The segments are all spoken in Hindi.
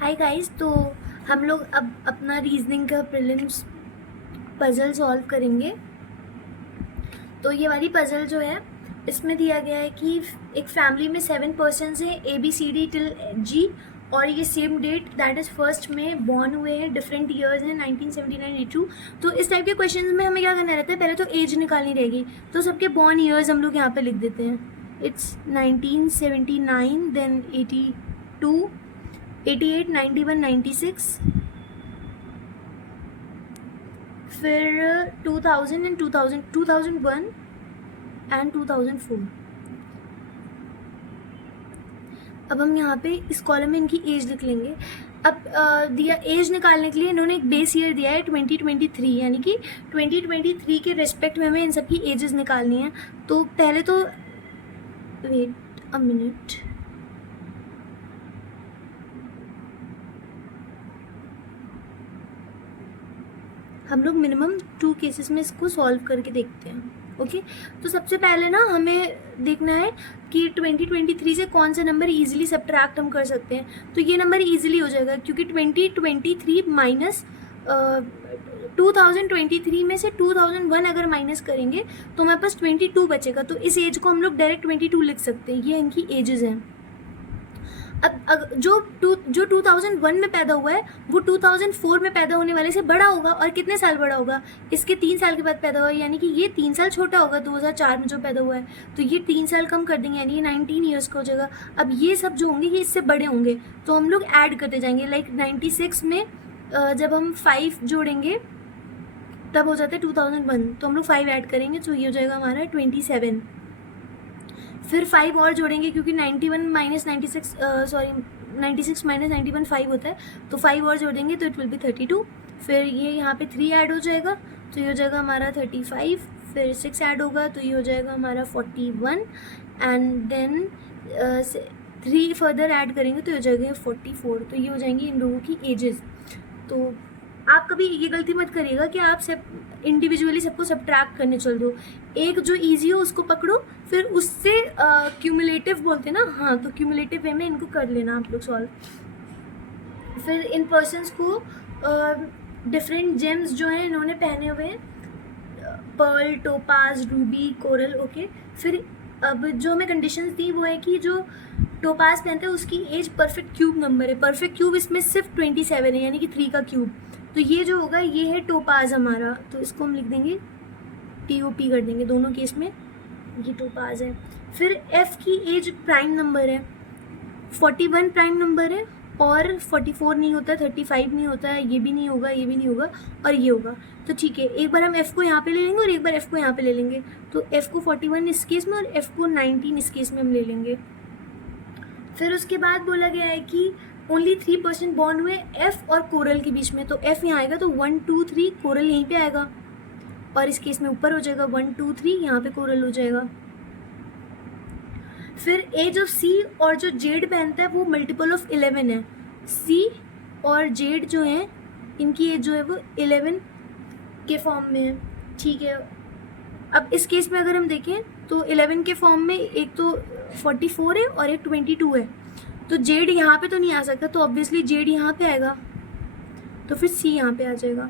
Hi guys. तो हम लोग अब अपना रीजनिंग का प्रीलिम्स पजल सॉल्व करेंगे। तो ये वाली पजल जो है इसमें दिया गया है कि एक फैमिली में 7 पर्सन्स हैं ABCD टिल G, और ये सेम डेट दैट इज़ 1 में बॉर्न हुए हैं, डिफरेंट ईयर्स हैं 1979 82। तो इस टाइप के क्वेश्चन में हमें क्या करना रहता है, पहले तो एज निकालनी रहेगी। तो सबके बॉर्न ईयर्स हम लोग यहाँ पे लिख देते हैं। इट्स 1979, देन 82, 88, 91, 96, फिर 2000 एंड 2000, 2001 एंड 2004। अब हम यहाँ पे इस कॉलम में इनकी एज लिख लेंगे। अब दिया एज निकालने के लिए इन्होंने एक बेस ईयर दिया है 2023, यानी कि 2023 के रेस्पेक्ट में हमें इन सब की एजेस निकालनी है। तो पहले तो वेट अ मिनट, हम लोग मिनिमम 2 केसेस में इसको सॉल्व करके देखते हैं। ओके, तो सबसे पहले ना हमें देखना है कि 2023 से कौन सा नंबर इजीली सब्ट्रैक्ट हम कर सकते हैं। तो ये नंबर इजीली हो जाएगा, क्योंकि 2023 माइनस 2023 में से 2001 अगर माइनस करेंगे तो हमारे पास 22 बचेगा। तो इस एज को हम लोग डायरेक्ट 22 लिख सकते हैं। ये इनकी एजेस हैं। अब जो 2001 में पैदा हुआ है वो 2004 में पैदा होने वाले से बड़ा होगा। और कितने साल बड़ा होगा, इसके 3 साल के बाद पैदा हुआ, यानी कि ये 3 साल छोटा होगा 2004 में जो पैदा हुआ है। तो ये 3 साल कम कर देंगे, यानी ये 19 ईयर्स का हो जाएगा। अब ये सब जो होंगे ये इससे बड़े होंगे, तो हम लोग ऐड करते जाएंगे। लाइक 96 में जब हम 5 जोड़ेंगे तब हो जाता है 2001, तो हम लोग 5 ऐड करेंगे, तो ये हो जाएगा हमारा 27। फिर 5 और जोड़ेंगे, क्योंकि 91 माइनस 96 96 माइनस 91 5 होता है, तो 5 और जोड़ेंगे तो इट विल बी 32। फिर ये यहाँ पे 3 ऐड हो जाएगा, तो ये हो जाएगा हमारा 35। फिर 6 ऐड होगा तो ये हो जाएगा हमारा 41, एंड देन 3 फर्दर ऐड करेंगे तो ये हो जाएगा 44। तो ये हो जाएंगी इन लोगों की एजेस। तो आप कभी ये गलती मत करिएगा कि आप सब इंडिविजुअली सबको सब्ट्रैक्ट करने चल दो। एक जो इजी हो उसको पकड़ो, फिर उससे क्यूमुलेटिव बोलते हैं ना, हाँ, तो क्यूमुलेटिव वे में इनको कर लेना आप लोग सॉल्व। फिर इन पर्सन्स को डिफरेंट जेम्स जो हैं इन्होंने पहने हुए हैं, pearl, topaz, ruby, coral. Okay, फिर अब जो हमें कंडीशंस दी वो है कि जो टोपाज पहनते हैं उसकी एज परफेक्ट क्यूब नंबर है। परफेक्ट क्यूब इसमें सिर्फ 27 है, यानी कि 3 का क्यूब। तो ये जो होगा ये है टोपाज हमारा, तो इसको हम लिख देंगे TOP कर देंगे दोनों केस में, ये टोपाज है। फिर F की एज प्राइम नंबर है, 41 प्राइम नंबर है, और 44 नहीं होता, 35 नहीं होता है, ये भी नहीं होगा, ये भी नहीं होगा, और ये होगा। तो ठीक है, एक बार हम F को यहाँ पे ले लेंगे और एक बार F को यहाँ पे ले लेंगे। तो F को 41 इस केस में और F को 19 इस केस में हम ले लेंगे। फिर उसके बाद बोला गया है कि ओनली 3% बॉन्ड हुए F और कोरल के बीच में। तो F यहाँ आएगा तो 1 2 3, कोरल यहीं पे आएगा, और इस केस में ऊपर हो जाएगा 1 2 3, यहाँ पे कोरल हो जाएगा। फिर एज ऑफ C और जो जेड पहनता है वो मल्टीपल ऑफ 11 है। C और जेड जो हैं इनकी एज जो है वो 11 के फॉर्म में है। ठीक है, अब इस केस में अगर हम देखें तो 11 के फॉर्म में एक तो 44 है और एक 22 है। तो जेड यहाँ पे तो नहीं आ सकता, तो ऑब्वियसली जेड यहाँ पे आएगा, तो फिर C यहाँ पे आ जाएगा।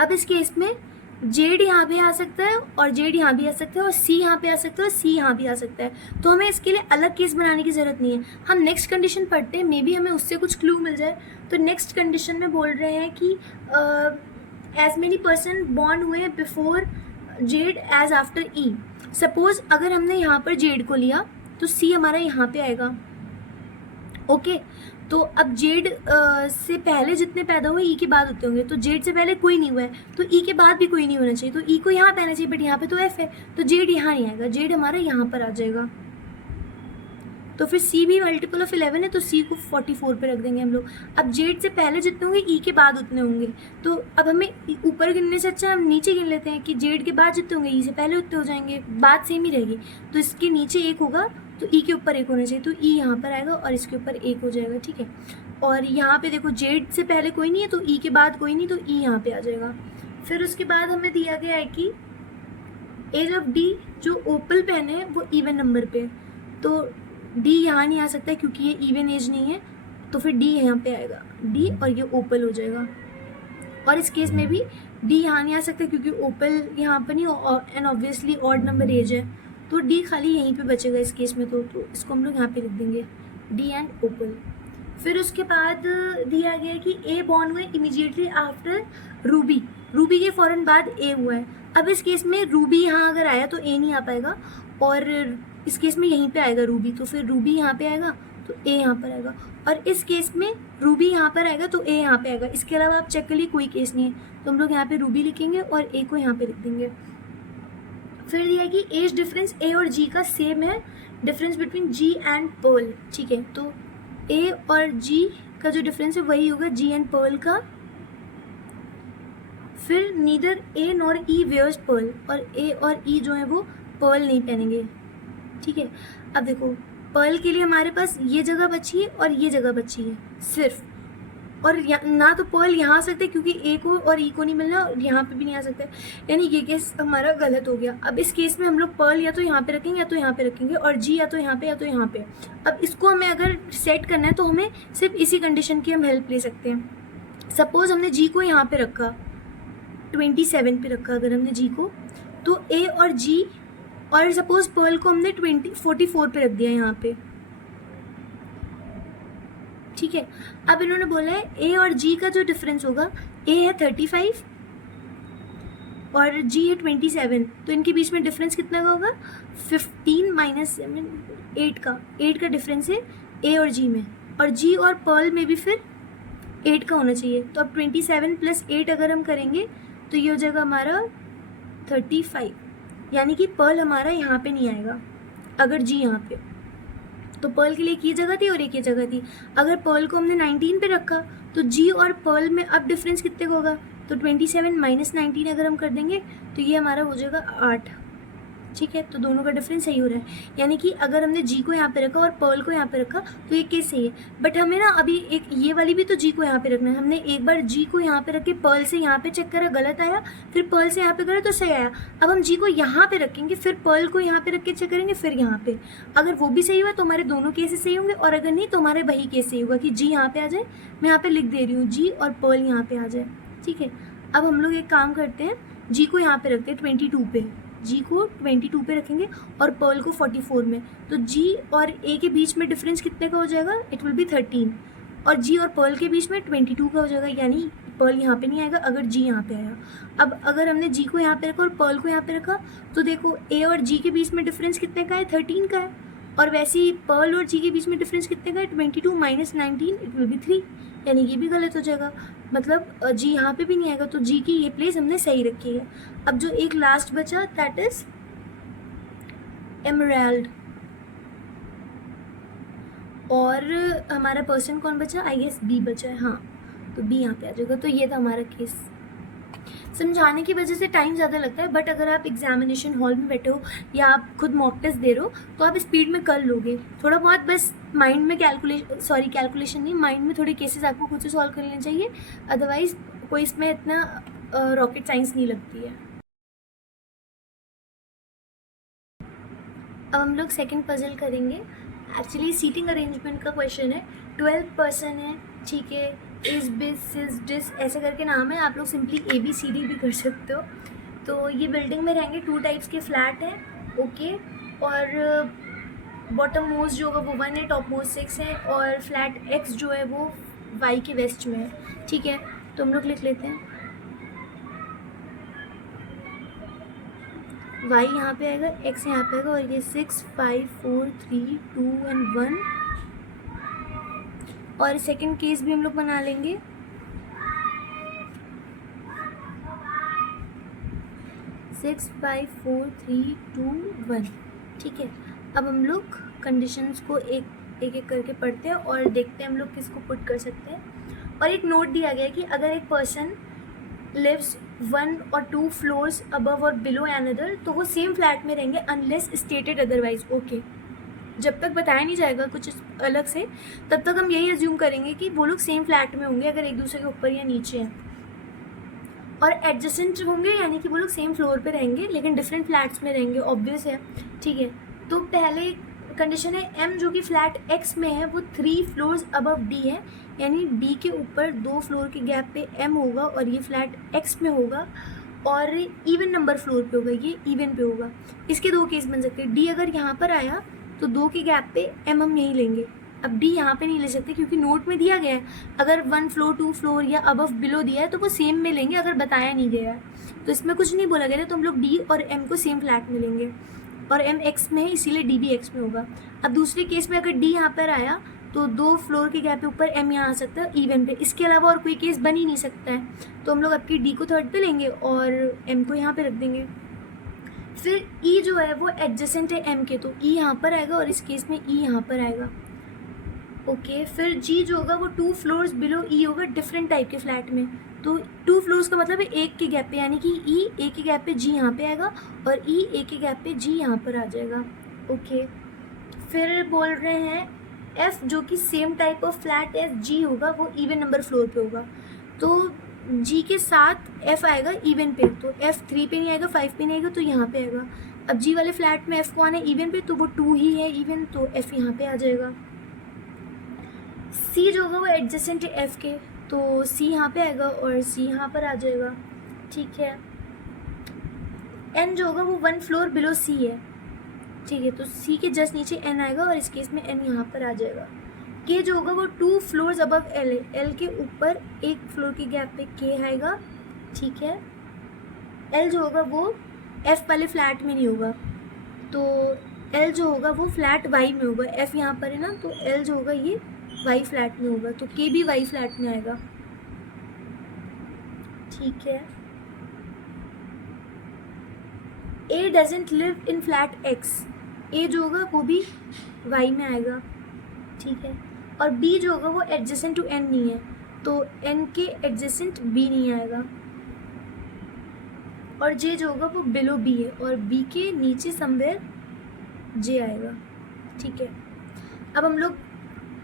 अब इस केस में जेड यहाँ पे आ सकता है और जेड यहाँ भी आ सकता है और C यहाँ पे आ सकता है और C यहाँ भी आ सकता है। तो हमें इसके लिए अलग केस बनाने की ज़रूरत नहीं है। हम नेक्स्ट कंडीशन पढ़ते हैं, मे बी हमें उससे कुछ क्लू मिल जाए। तो नेक्स्ट कंडीशन में बोल रहे हैं कि एज मेनी पर्सन बॉर्न हुए before Z as after E। Suppose अगर हमने यहाँ पर जेड को लिया तो C हमारा यहाँ पे आएगा। ओके, तो अब जेड से पहले जितने पैदा हुए E के बाद होते होंगे, तो जेड से पहले कोई नहीं हुआ है तो E के बाद भी कोई नहीं होना चाहिए, तो E को यहाँ पे आना चाहिए, बट यहाँ पे तो F है, तो जेड यहाँ नहीं आएगा, जेड हमारा यहाँ पर आ जाएगा। तो फिर C भी मल्टीपल ऑफ 11 है, तो C को 44 पे रख देंगे हम लोग। अब जेड से पहले जितने होंगे E के बाद उतने होंगे, तो अब हमें ऊपर गिनने से अच्छा हम नीचे गिन लेते हैं कि जेड के बाद जितने होंगे E से पहले उतने हो जाएंगे, बात सेम ही रहेगी। तो इसके नीचे 1 होगा तो E के ऊपर 1 होना चाहिए, तो E यहाँ पर आएगा और इसके ऊपर 1 हो जाएगा। ठीक है, और यहाँ पे देखो जेड से पहले कोई नहीं है तो E के बाद कोई नहीं, तो E यहाँ पे आ जाएगा। फिर उसके बाद हमें दिया गया है कि एज ऑफ D जो ओपल पहने हैं वो इवन नंबर पे, तो D यहाँ नहीं आ सकता क्योंकि ये इवन एज नहीं है, तो फिर डी यहाँ पे आएगा, डी, और ये ओपल हो जाएगा। और इस केस में भी डी यहाँ नहीं आ सकता क्योंकि ओपल यहाँ पर नहीं, and obviously odd number as है, तो डी खाली यहीं पे बचेगा इस केस में। तो इसको हम लोग यहाँ पे लिख देंगे, डी एंड ओपल। फिर उसके बाद दिया गया है कि ए बॉर्न हुए इमीडिएटली आफ्टर रूबी, रूबी के फ़ौरन बाद ए हुआ है। अब इस केस में रूबी यहाँ अगर आया तो ए नहीं आ पाएगा, और इस केस में यहीं पे आएगा रूबी, तो फिर रूबी यहाँ पे आएगा तो ए यहाँ पर आएगा, और इस केस में रूबी यहाँ पर आएगा तो ए यहाँ पे आएगा। इसके अलावा आप चेक कर लिए कोई केस नहीं है, तो हम लोग यहाँ पे रूबी लिखेंगे और ए को यहाँ पे लिख देंगे। फिर दिया है कि एज डिफरेंस ए और जी का सेम है, difference between ji and pearl, ठीक है। तो ए और जी का जो डिफरेंस है वही होगा जी एंड पर्ल का। फिर neither A nor E where's pearl, और ए और ई जो है वो पर्ल नहीं पहनेंगे, ठीक है। अब देखो पर्ल के लिए हमारे पास ये जगह बची है और ये जगह बची है सिर्फ, और ना तो पर्ल यहाँ आ सकते क्योंकि ए को और ई को नहीं मिलना, और यहाँ पे भी नहीं आ सकते, यानी ये केस हमारा गलत हो गया। अब इस केस में हम लोग पर्ल या तो यहाँ पे रखेंगे या तो यहाँ पे रखेंगे, और जी या तो यहाँ पे या तो यहाँ पे। अब इसको हमें अगर सेट करना है तो हमें सिर्फ इसी कंडीशन की हम हेल्प ले सकते हैं। सपोज हमने जी को यहाँ पे रखा, 27 पे रखा अगर हमने जी को, तो ए और जी, और सपोज पर्ल को हमने 44 पे रख दिया यहाँ पे, ठीक है। अब इन्होंने बोला है ए और जी का जो डिफरेंस होगा, ए है 35 और जी है 27, तो इनके बीच में डिफरेंस कितना का होगा, 15 माइनस 7, 8 का डिफरेंस है ए और जी में, और जी और पर्ल में भी फिर 8 का होना चाहिए। तो अब 27 प्लस 8 अगर हम करेंगे तो ये हो जाएगा हमारा 35, यानी कि पर्ल हमारा यहाँ पे नहीं आएगा अगर जी यहाँ पे। तो पर्ल के लिए एक ये जगह थी और एक ये जगह थी। अगर पर्ल को हमने 19 पे रखा तो जी और पर्ल में अब डिफरेंस कितने का होगा, तो 27 माइनस 19 अगर हम कर देंगे तो ये हमारा हो जाएगा 8, ठीक है। तो दोनों का डिफरेंस सही हो रहा है, यानी कि अगर हमने जी को यहाँ पे रखा और पर्ल को यहाँ पे रखा तो ये केस सही है। बट हमें ना अभी एक ये वाली भी तो जी को यहाँ पे रखना है। हमने एक बार जी को यहाँ पे रख के पर्ल से यहाँ पे चेक करा, गलत आया, फिर पर्ल से यहाँ पे करा तो सही आया। अब हम जी को यहाँ पे रखेंगे, फिर पर्ल को यहाँ पे रख के चेक करेंगे, फिर यहाँ पे अगर वो भी सही हुआ तो हमारे दोनों केसेस सही होंगे, और अगर नहीं तो हमारे वही केस सही होगा कि जी यहाँ पे आ जाए। मैं यहाँ पे लिख दे रही हूँ जी और पर्ल यहाँ पे आ जाए, ठीक है। अब हम लोग एक काम करते हैं, जी को यहाँ पे रखते हैं 22 पे, जी को 22 पे रखेंगे और पर्ल को 44 में, तो जी और ए के बीच में डिफरेंस कितने का हो जाएगा, इट विल बी 13, और जी और पर्ल के बीच में 22 का हो जाएगा, यानी पर्ल यहाँ पे नहीं आएगा अगर जी यहाँ पे आया। अब अगर हमने जी को यहाँ पे रखा और पर्ल को यहाँ पे रखा तो देखो ए और जी के बीच में डिफरेंस कितने का है, 13 का है, और वैसे ही पर्ल और जी के बीच में डिफरेंस कितने का है, 22 माइनस 19 इट विल बी 3, यानी ये भी गलत हो जाएगा, मतलब जी यहाँ पे भी नहीं आएगा। तो जी की ये प्लेस हमने सही रखी है। अब जो एक लास्ट बचा दैट इज एमराल्ड, और हमारा पर्सन कौन बचा, आई गेस बी बचा है, हाँ, तो बी यहाँ पे आ जाएगा। तो ये था हमारा केस। समझाने की वजह से टाइम ज़्यादा लगता है, बट अगर आप एग्जामिनेशन हॉल में बैठे हो या आप खुद मॉक टेस्ट दे रहे हो तो आप स्पीड में कर लोगे। थोड़ा बहुत बस माइंड में कैलकुलेशन नहीं, माइंड में थोड़े केसेस आपको खुद से सॉल्व कर लेने चाहिए, अदरवाइज कोई इसमें इतना रॉकेट साइंस नहीं लगती है। अब हम लोग सेकंड पजल करेंगे। एक्चुअली सीटिंग अरेंजमेंट का क्वेश्चन है, 12 पर्सन है, ठीक है, इस बिस सिस डिस ऐसे करके नाम है, आप लोग सिंपली ABCD भी कर सकते हो। तो ये बिल्डिंग में रहेंगे, 2 टाइप्स के फ्लैट हैं, ओके, और बॉटम मोस्ट जो होगा वो 1 है, टॉप मोस्ट 6 है, और फ्लैट X जो है वो Y के वेस्ट में है, ठीक है। तो हम लोग लिख लेते हैं Y यहाँ पे आएगा, X यहाँ पे आएगा, और ये 6 5 4 3 2 and 1, और सेकंड केस भी हम लोग बना लेंगे। सिक्स 5 4 3 2 1, ठीक है। अब हम लोग कंडीशंस को एक एक करके पढ़ते हैं और देखते हैं हम लोग किसको पुट कर सकते हैं। और एक नोट दिया गया है कि अगर एक पर्सन लिव्स 1 और 2 फ्लोर्स अबव और बिलो अनदर तो वो सेम फ्लैट में रहेंगे अनलेस स्टेटेड अदरवाइज, ओके। जब तक बताया नहीं जाएगा कुछ अलग से तब तक हम यही अज्यूम करेंगे कि वो लोग सेम फ्लैट में होंगे अगर एक दूसरे के ऊपर या नीचे हैं, और एडजेसेंट होंगे यानी कि वो लोग सेम फ्लोर पे रहेंगे लेकिन डिफरेंट फ्लैट्स में रहेंगे, ऑब्वियस है, ठीक है। तो पहले कंडीशन है m जो कि फ्लैट x में है वो 3 फ्लोर्स अबव d है, यानी d के ऊपर 2 फ्लोर के गैप पे m होगा और ये फ्लैट x में होगा और इवन नंबर फ्लोर पे होगा, ये इवन पे होगा। इसके दो केस बन सकते हैं। d अगर यहाँ पर आया तो 2 के गैप पे m हम यहीं लेंगे। अब d यहाँ पे नहीं ले सकते क्योंकि नोट में दिया गया है, अगर 1 फ्लोर 2 फ्लोर या अबव बिलो दिया है तो वो सेम में लेंगे, अगर बताया नहीं गया है तो इसमें कुछ नहीं बोला गया है, तो हम लोग d और m को सेम फ्लैट में लेंगे और m x में है इसीलिए d भी x में होगा। अब दूसरे केस में अगर d यहाँ पर आया तो 2 फ्लोर के गैप के ऊपर m यहाँ आ सकता है इवन पे, इसके अलावा और कोई केस बन ही नहीं सकता है, तो हम लोग आपकी d को थर्ड पे लेंगे और m को यहाँ पे रख देंगे। फिर e जो है वो एडजेसेंट है m के, तो e यहाँ पर आएगा और इस केस में e यहाँ पर आएगा। ओके, फिर g जो होगा वो 2 फ्लोर्स बिलो e होगा डिफरेंट टाइप के फ्लैट में, तो 2 फ्लोर्स का मतलब है एक के गैप पे, यानी कि e एक के गैप पे g यहाँ पे आएगा और e एक के गैप पे g यहाँ पर आ जाएगा। ओके, फिर बोल रहे हैं f जो कि same type of flat as g होगा वो इवन नंबर फ्लोर पे होगा, तो g के साथ f आएगा इवन पे, तो f 3 पे नहीं आएगा 5 पे नहीं आएगा तो यहाँ पे आएगा। अब g वाले फ्लैट में f को आना है इवन पे, तो वो 2 ही है इवन, तो f यहाँ पे आ जाएगा। c जो होगा वो एडजेसेंट है f के, तो c यहाँ पे आएगा और c यहाँ पर आ जाएगा। ठीक है, n जो होगा वो 1 फ्लोर बिलो c है, ठीक है, तो c के जस्ट नीचे n आएगा और इस केस में n यहाँ पर आ जाएगा। k जो होगा वो 2 फ्लोर्स अबव l है, l के ऊपर 1 फ्लोर के गैप पे k आएगा। ठीक है, l जो होगा वो f वाले फ्लैट में नहीं होगा, तो l जो होगा वो फ्लैट y में होगा, f यहाँ पर है ना, तो l जो होगा ये y फ्लैट में होगा, तो k भी y फ्लैट में आएगा। ठीक है, a doesn't live in flat x, a जो होगा वो भी y में आएगा। ठीक है, और b जो होगा वो एडजेसेंट टू n नहीं है, तो n के एडजेसेंट b नहीं आएगा, और j जो होगा वो बिलो b है और b के नीचे समवेयर j आएगा। ठीक है, अब हम लोग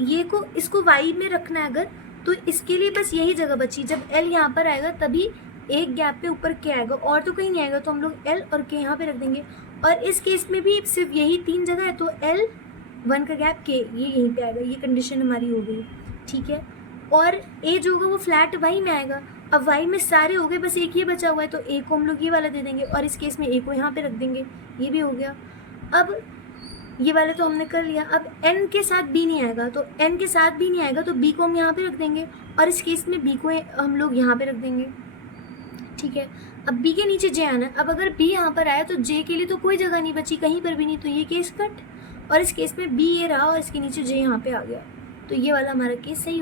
ये को इसको y में रखना है अगर, तो इसके लिए बस यही जगह बची, जब l यहाँ पर आएगा तभी एक गैप पे ऊपर k आएगा और तो कहीं नहीं आएगा, तो हम लोग l और k यहाँ पे रख देंगे, और इस केस में भी सिर्फ यही 3 जगह है, तो l 1 का गैप k ये यहीं पे आएगा, ये कंडीशन हमारी हो गई। ठीक है, और a जो होगा वो फ्लैट y में आएगा। अब y में सारे हो गए, बस एक ये बचा हुआ है, तो a को हम लोग ये वाला दे देंगे और इस केस में a को यहाँ पे रख देंगे, ये भी हो गया। अब ये वाले तो हमने कर लिया, अब n के साथ b नहीं आएगा, तो n के साथ b नहीं आएगा तो b को हम यहाँ पे रख देंगे और इस केस में b को हम लोग यहाँ पे रख देंगे। ठीक है, अब b के नीचे j आना है। अब अगर b यहाँ पर आया तो j के लिए तो कोई जगह नहीं बची कहीं पर भी नहीं, तो ये केस कट, और इस केस में b ये रहा और इसके नीचे j यहाँ पे आ गया, तो ये वाला हमारा केस सही